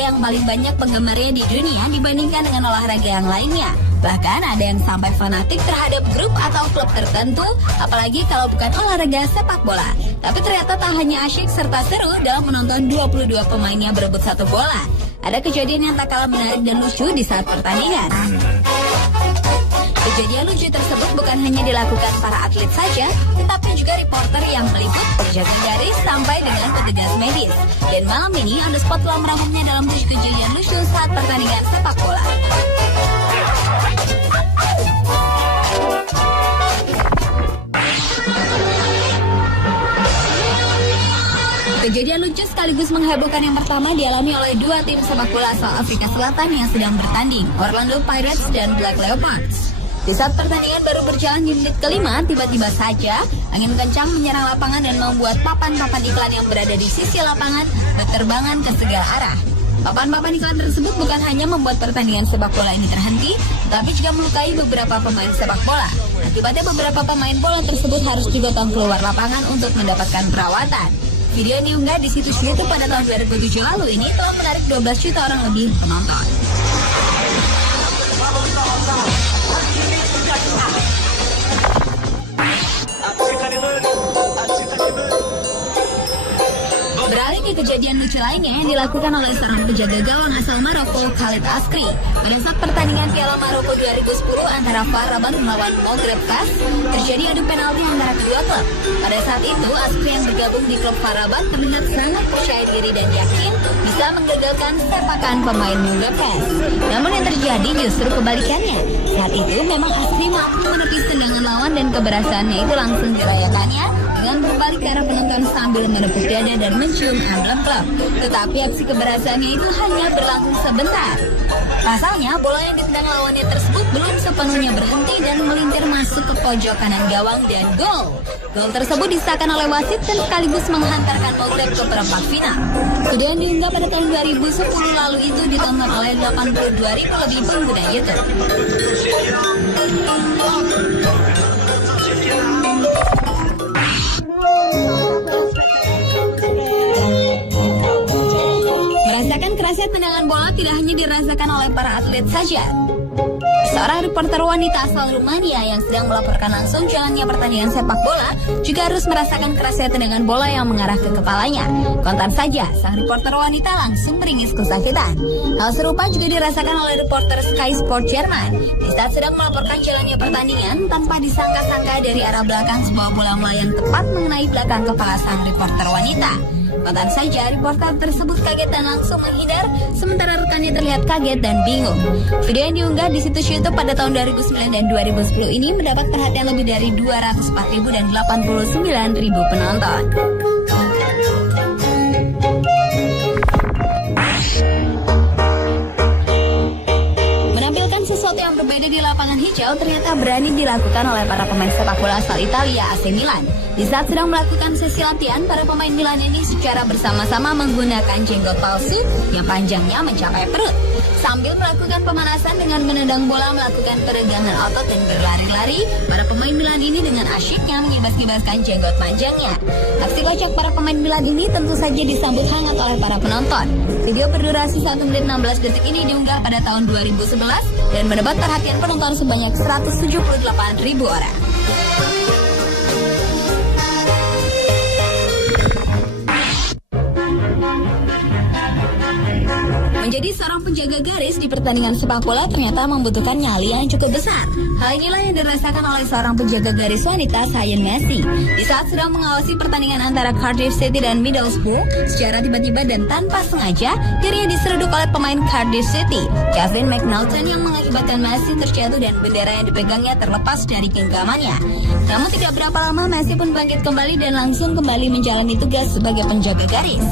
olahraga yang paling banyak penggemarnya di dunia dibandingkan dengan olahraga yang lainnya. Bahkan ada yang sampai fanatik terhadap grup atau klub tertentu, apalagi kalau bukan olahraga sepak bola. Tapi ternyata tak hanya asyik serta seru dalam menonton 22 pemainnya berebut satu bola. Ada kejadian yang tak kalah menarik dan lucu di saat pertandingan. Kejadian lucu tersebut bukan hanya dilakukan para atlet saja, tetapi juga reporter yang meliput, penjaga garis, sampai dengan petugas medis. Dan malam ini, On The Spot telah merangkumnya dalam 7 kejadian lucu saat pertandingan sepak bola. Kejadian lucu sekaligus menghebohkan yang pertama dialami oleh dua tim sepak bola asal Afrika Selatan yang sedang bertanding, Orlando Pirates dan Black Leopards. Di saat pertandingan baru berjalan di menit kelima, tiba-tiba saja angin kencang menyerang lapangan dan membuat papan-papan iklan yang berada di sisi lapangan berterbangan ke segala arah. Papan-papan iklan tersebut bukan hanya membuat pertandingan sepak bola ini terhenti, tetapi juga melukai beberapa pemain sepak bola. Akibatnya beberapa pemain bola tersebut harus digotong keluar lapangan untuk mendapatkan perawatan. Video yang diunggah di situs YouTube pada tahun 2007 lalu ini telah menarik 12 juta orang lebih penonton. Beralih ke kejadian lucu lainnya yang dilakukan oleh seorang penjaga gawang asal Maroko, Khalid Askri. Pada saat pertandingan Piala Maroko 2010 antara FAR Rabat melawan Maghreb Fas, terjadi adu penalti antara kedua klub. Pada saat itu, Askri yang bergabung di klub FAR Rabat terlihat sangat percaya diri dan yakin bisa menggagalkan sepakan pemain Maghreb Fas. Namun yang terjadi justru kebalikannya. Saat itu memang Askri mampu menepis tendangan lawan dan keberhasilannya itu langsung dirayakannya dengan berbalik ke arah penonton sambil menepuk dada dan mencium emblem klub. Tetapi aksi keberhasilannya itu hanya berlangsung sebentar. Pasalnya, bola yang ditendang lawannya tersebut belum sepenuhnya berhenti dan melintir masuk ke pojok kanan gawang dan gol. Gol tersebut disahkan oleh wasit dan sekaligus menghantarkan Maghreb ke perempat final. Video yang diunggah pada tahun 2010 lalu itu ditonton oleh 82.000 lebih pengguna YouTube. Merasakan kerasnya tendangan bola tidak hanya dirasakan oleh para atlet saja. Seorang reporter wanita asal Rumania yang sedang melaporkan langsung jalannya pertandingan sepak bola juga harus merasakan kerasnya tendangan bola yang mengarah ke kepalanya. Kontan saja, sang reporter wanita langsung meringis kesakitan. Hal serupa juga dirasakan oleh reporter Sky Sport Jerman. Di saat sedang melaporkan jalannya pertandingan, tanpa disangka-sangka dari arah belakang sebuah bola melayang tepat mengenai belakang kepala sang reporter wanita. Kontan saja, reporter tersebut kaget dan langsung menghindar, sementara rekannya terlihat kaget dan bingung. Video yang diunggah di situs YouTube pada tahun 2009 dan 2010 ini mendapat perhatian lebih dari 204.000 dan 89.000 penonton. Menampilkan sesuatu yang berbeda di lapangan hijau ternyata berani dilakukan oleh para pemain sepak bola asal Italia, AC Milan. Di saat sedang melakukan sesi latihan, para pemain Milan ini secara bersama-sama menggunakan jenggot palsu yang panjangnya mencapai perut. Sambil melakukan pemanasan dengan menendang bola, melakukan peregangan otot dan berlari-lari, para pemain Milan ini dengan asyiknya mengibas-ibaskan jenggot panjangnya. Aksi kocak para pemain Milan ini tentu saja disambut hangat oleh para penonton. Video berdurasi 1 menit 16 detik ini diunggah pada tahun 2011 dan mendapat perhatian penonton sebanyak 178.000 orang. Menjadi seorang penjaga garis di pertandingan sepak bola ternyata membutuhkan nyali yang cukup besar. Hal inilah yang dirasakan oleh seorang penjaga garis wanita, Sayan Messi. Di saat sedang mengawasi pertandingan antara Cardiff City dan Middlesbrough, secara tiba-tiba dan tanpa sengaja, dirinya diseruduk oleh pemain Cardiff City, Kevin McNaughton, yang mengakibatkan Messi terjatuh dan bendera yang dipegangnya terlepas dari genggamannya. Namun tidak berapa lama Messi pun bangkit kembali dan langsung kembali menjalani tugas sebagai penjaga garis.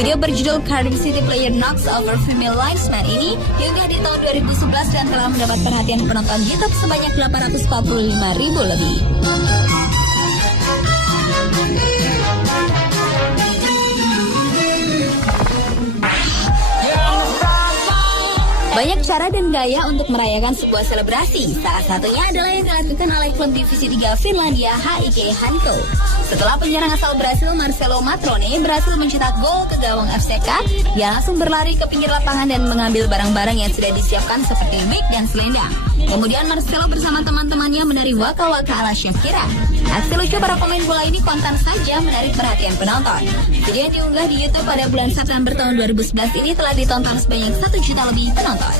Video berjudul Cardiff City Player Knocks Over Female Linesman ini diunggah di tahun 2011 dan telah mendapat perhatian penonton YouTube sebanyak 845.000 lebih. Banyak cara dan gaya untuk merayakan sebuah selebrasi. Salah satunya adalah yang dilakukan oleh klub divisi 3 Finlandia HIK Hanko. Setelah penyerang asal Brasil Marcelo Matrone berhasil mencetak gol ke gawang FCK, dia langsung berlari ke pinggir lapangan dan mengambil barang-barang yang sudah disiapkan seperti wig dan selendang. Kemudian Marcelo bersama teman-temannya menari waka-waka ala Shakira. Aksi lucu para pemain bola ini kontan saja menarik perhatian penonton. Video yang diunggah di YouTube pada bulan September tahun 2011 ini telah ditonton sebanyak 1 juta lebih penonton.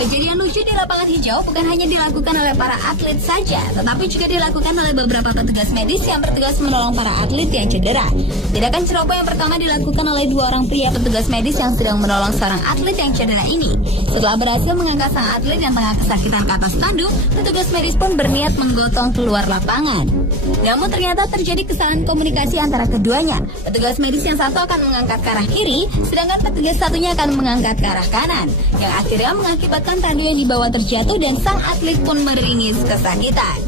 Kejadian lucu di lapangan hijau bukan hanya dilakukan oleh para atlet saja, tetapi juga dilakukan oleh beberapa petugas medis yang bertugas menolong para atlet yang cedera. Tindakan ceroboh yang pertama dilakukan oleh 2 orang pria petugas medis yang sedang menolong seorang atlet yang cedera ini. Setelah berhasil mengangkat sang atlet yang tengah kesakitan ke atas tandu, petugas medis pun berniat menggotong keluar lapangan. Namun ternyata terjadi kesalahan komunikasi antara keduanya. Petugas medis yang satu akan mengangkat ke arah kiri, sedangkan petugas satunya akan mengangkat ke arah kanan, yang akhirnya mengakibatkan tandu yang dibawa terjatuh dan sang atlet pun meringis kesakitan.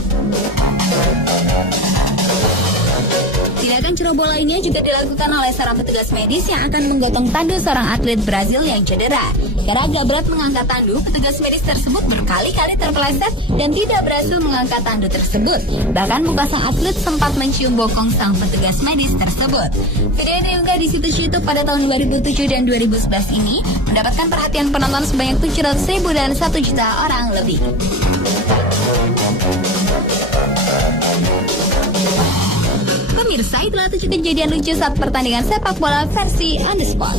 Tindakan ceroboh lainnya juga dilakukan oleh seorang petugas medis yang akan menggotong tandu seorang atlet Brazil yang cedera. Karena agak berat mengangkat tandu, petugas medis tersebut berkali-kali terpeleset dan tidak berhasil mengangkat tandu tersebut. Bahkan muka sang atlet sempat mencium bokong sang petugas medis tersebut. Video yang diunggah di situs YouTube pada tahun 2007 dan 2011 ini mendapatkan perhatian penonton sebanyak 700.000 dan 1 juta orang lebih. Pemirsa, itulah 7 kejadian lucu saat pertandingan sepak bola versi On The Spot.